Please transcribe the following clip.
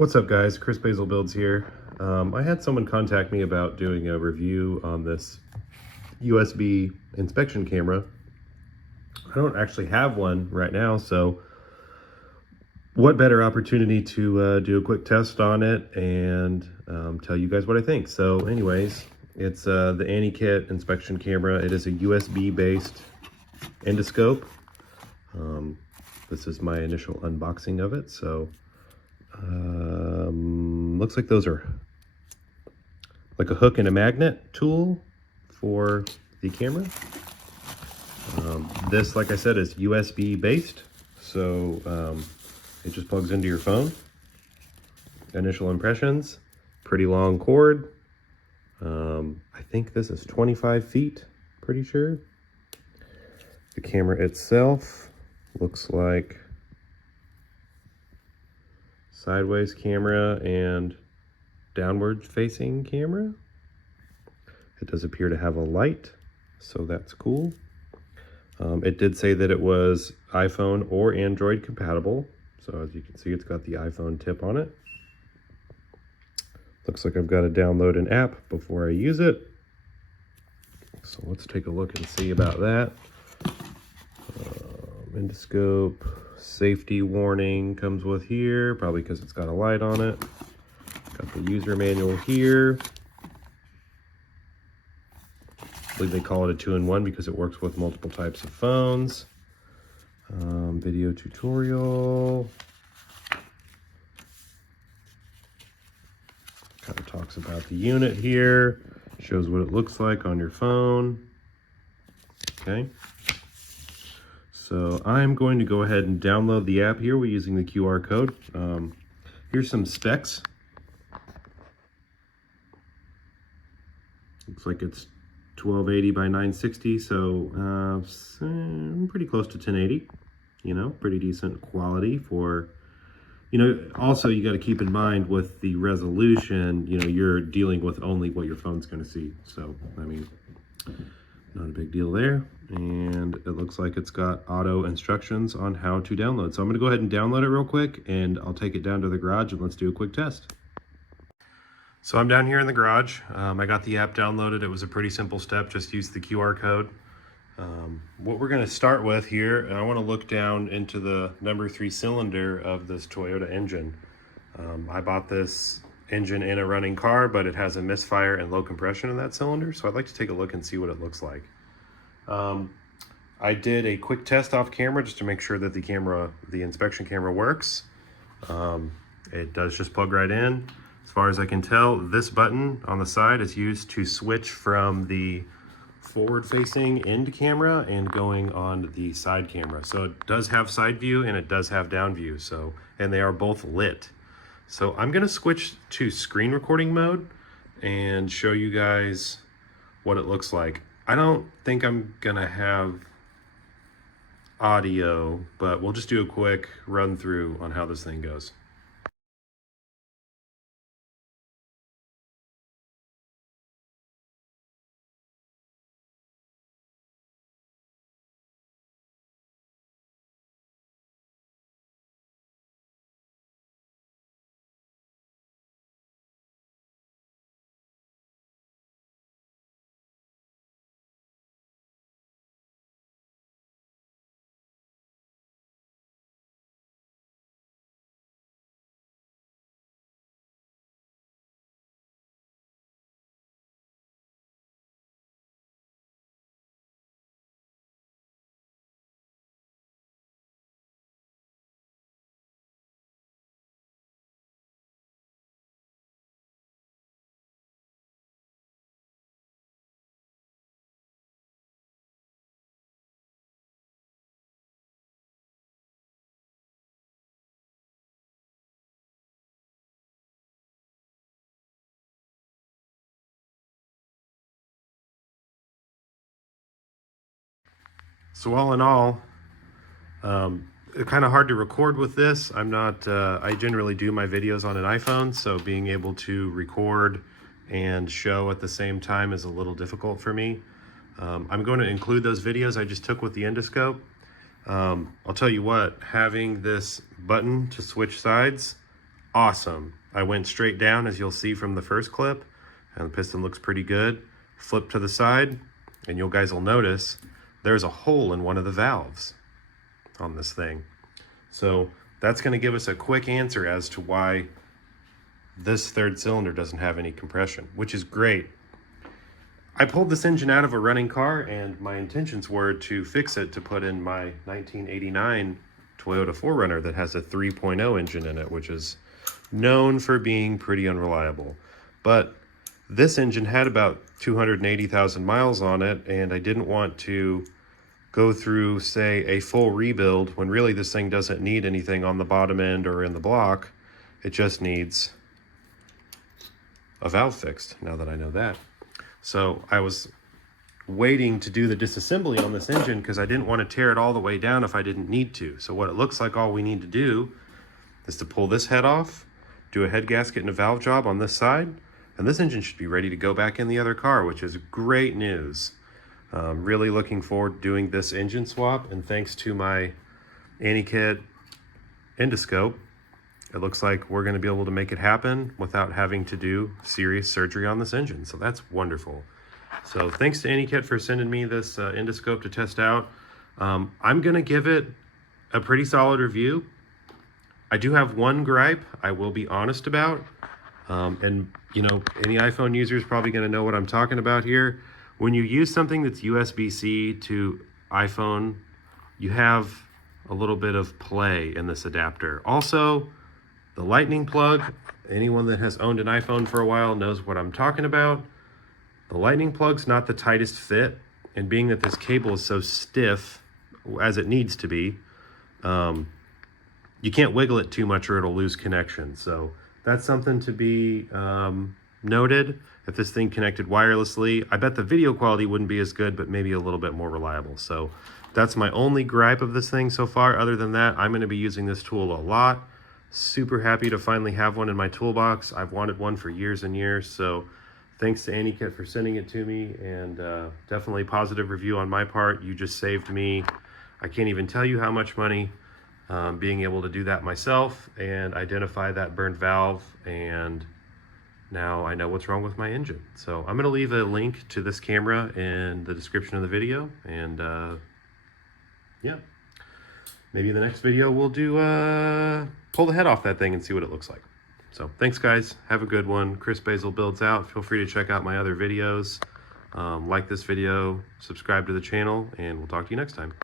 What's up guys, Chris Basil Builds here. I had someone contact me about doing a review on this USB inspection camera. I don't actually have one right now, so what better opportunity to do a quick test on it and tell you guys what I think. So anyways, it's the Anykit inspection camera. It is a USB based endoscope. This is my initial unboxing of it. So looks like those are like a hook and a magnet tool for the camera. This, like I said, is USB based, so it just plugs into your phone. Initial impressions, pretty long cord. I think this is 25 feet, pretty sure. The camera itself looks like sideways camera and downward facing camera. It does appear to have a light, so that's cool. It did say that it was iPhone or Android compatible. So as you can see, it's got the iPhone tip on it. Looks like I've got to download an app before I use it. So let's take a look and see about that. Endoscope, safety warning comes with here, probably because it's got a light on it. Got the user manual here. I believe they call it a 2-in-1 because it works with multiple types of phones. Video tutorial. Kind of talks about the unit here. Shows what it looks like on your phone. Okay. So I'm going to go ahead and download the app here. We're using the QR code. Here's some specs. Looks like it's 1280 by 960, so pretty close to 1080. You know, pretty decent quality for, you know, also you got to keep in mind with the resolution, you know, you're dealing with only what your phone's going to see. So, I mean, not a big deal there. And it looks like it's got auto instructions on how to download. So I'm going to go ahead and download it real quick, and I'll take it down to the garage and let's do a quick test. So I'm down here in the garage. I got the app downloaded. It was a pretty simple step. Just use the QR code. What we're going to start with here, I want to look down into the number 3 cylinder of this Toyota engine. I bought this engine in a running car, but it has a misfire and low compression in that cylinder, so I'd like to take a look and see what it looks like. I did a quick test off camera just to make sure that the inspection camera works. It does just plug right in. As far as I can tell, this button on the side is used to switch from the forward-facing end camera and going on the side camera. So it does have side view and it does have down view. So, and they are both lit. So I'm gonna switch to screen recording mode and show you guys what it looks like. I don't think I'm gonna have audio, but we'll just do a quick run through on how this thing goes. So all in all, kind of hard to record with this. I'm not, I generally do my videos on an iPhone, so being able to record and show at the same time is a little difficult for me. I'm going to include those videos I just took with the endoscope. I'll tell you what, having this button to switch sides awesome. I went straight down, as you'll see from the first clip, and the piston looks pretty good. Flip to the side, and you guys will notice there's a hole in one of the valves on this thing. So that's going to give us a quick answer as to why this third cylinder doesn't have any compression, which is great. I pulled this engine out of a running car, and my intentions were to fix it to put in my 1989 Toyota 4Runner that has a 3.0 engine in it, which is known for being pretty unreliable. But this engine had about 280,000 miles on it, and I didn't want to go through, say, a full rebuild when really this thing doesn't need anything on the bottom end or in the block. It just needs a valve fixed, now that I know that. So I was waiting to do the disassembly on this engine because I didn't want to tear it all the way down if I didn't need to. So what it looks like all we need to do is to pull this head off, do a head gasket and a valve job on this side, and this engine should be ready to go back in the other car, which is great news. Really looking forward to doing this engine swap, and thanks to my Anykit endoscope, it looks like we're going to be able to make it happen without having to do serious surgery on this engine. So that's wonderful. So thanks to Anykit for sending me this endoscope to test out. I'm going to give it a pretty solid review. I do have one gripe I will be honest about. And, you know, any iPhone user is probably going to know what I'm talking about here. When you use something that's USB-C to iPhone, you have a little bit of play in this adapter. Also, the lightning plug, anyone that has owned an iPhone for a while knows what I'm talking about. The lightning plug's not the tightest fit, and being that this cable is so stiff, as it needs to be, you can't wiggle it too much or it'll lose connection. So that's something to be noted. If this thing connected wirelessly, I bet the video quality wouldn't be as good, but maybe a little bit more reliable. So that's my only gripe of this thing so far. Other than that, I'm going to be using this tool a lot. Super happy to finally have one in my toolbox. I've wanted one for years and years. So thanks to Anykit for sending it to me, and definitely positive review on my part. You just saved me, I can't even tell you how much money, being able to do that myself and identify that burnt valve, and now I know what's wrong with my engine. So I'm going to leave a link to this camera in the description of the video, and yeah, maybe in the next video we'll do pull the head off that thing and see what it looks like. So thanks guys, have a good one. Chris Basil Builds out. Feel free to check out my other videos. Like this video, subscribe to the channel, and we'll talk to you next time.